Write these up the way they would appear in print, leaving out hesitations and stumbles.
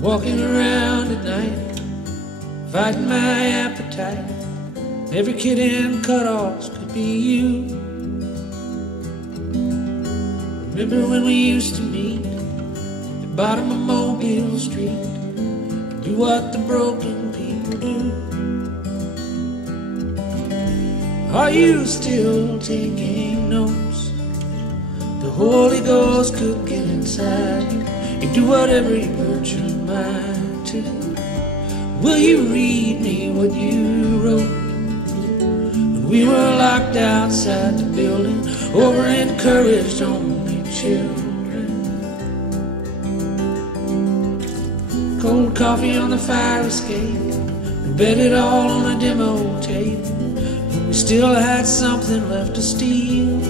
Walking around at night, fighting my appetite. Every kid in cutoffs could be you. Remember when we used to meet at the bottom of Mobile Street, do what the broken people do. Are you still taking notes? The Holy Ghost could get inside you. You do whatever you put your mind to. Will you read me what you wrote when we were locked outside the building, over encouraged only children? Cold coffee on the fire escape, we bet it all on a demo tape, and we still had something left to steal.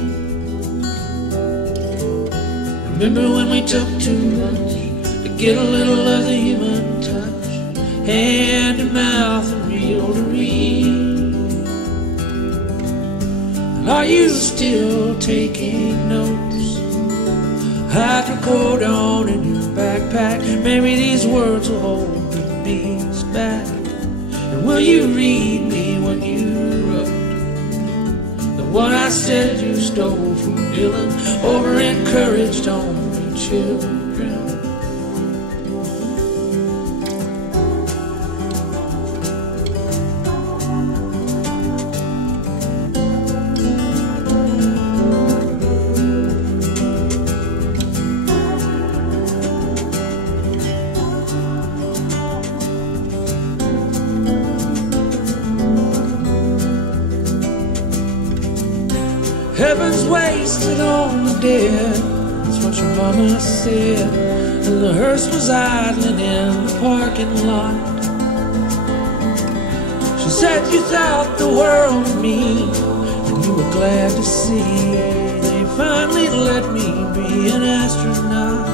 Remember when we took too much to get a little of the human touch, hand to mouth and reel to reel? And are you still taking notes? Hydrocodone in your backpack, maybe these words will hold the beats back. And will you read me what you wrote, the one I said you stole from Dylan, over encouraged only children? Heaven's wasted on the dead, that's what your mama said. And the hearse was idling in the parking lot. She said you thought the world of me, and you were glad to see they finally let me be an astronaut.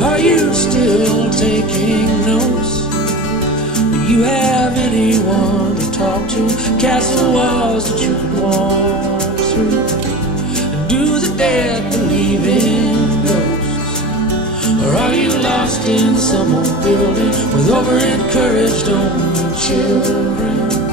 Are you still taking notes? Do you have anyone to talk to? Castle walls that you can walk through? And do the dead believe in ghosts? Or are you lost in some old building with over-encouraged only children?